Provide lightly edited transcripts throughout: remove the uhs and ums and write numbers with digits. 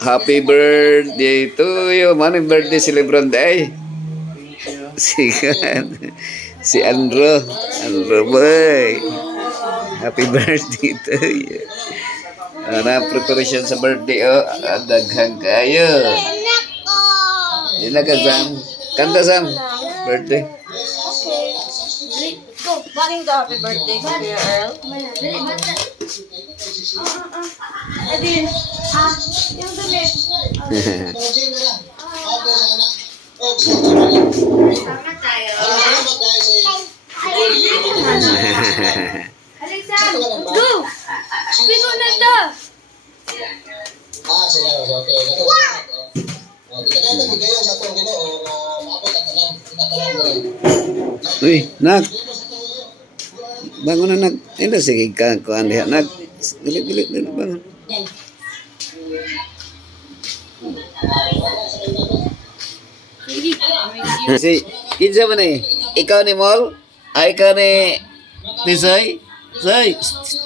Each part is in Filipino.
Happy birthday to you. Manong birthday si Lebron day? Si si Andrew. Andrew boy. Happy birthday to you. Preparation sa birthday oh. Daghang kayo. Yan na ka, Sam. Kanta, Sam. Birthday. Okay. Go. Baring ka happy birthday, Kuya Earl. Edin. Yung damit. Sama tayo. Alexa, go! Bigo na to! Uy, nak. Bangun anak. Ini sige ka ko andi anak. Gilit bangun. Si kinsa man eh? Ikaw ni Mol? Ay ka ni Tisoy? Soy.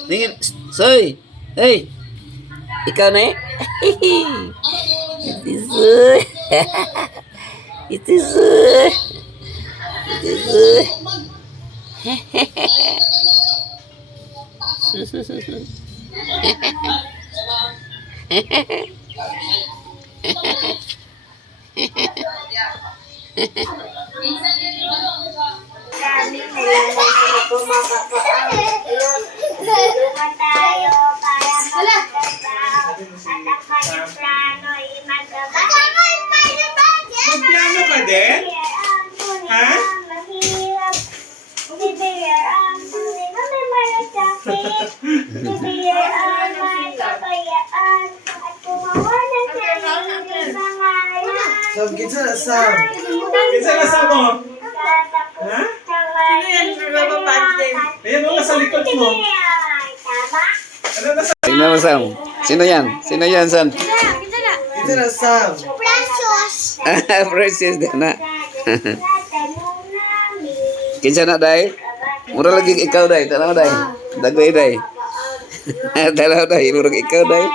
Ningin Soy. Hey. Ikaw ni? Tisoy. Tisoy. Tisoy. Magpiano ka din? Ha? Sam, kinsa na Sam? Kinsa na sa mo? Ha? Sino yan? Baba birthday. Ayan mo sa likod mo. Ano na sa... Tingnan mo, Sam. Sino yan? Sino yan, Sam? Kinsa na Sam? Precious din na. Kinsa na, day? Mura lagi ikaw, day. Tanaw, day. Dagoy, day. Tanaw, day. Mura ikaw, day.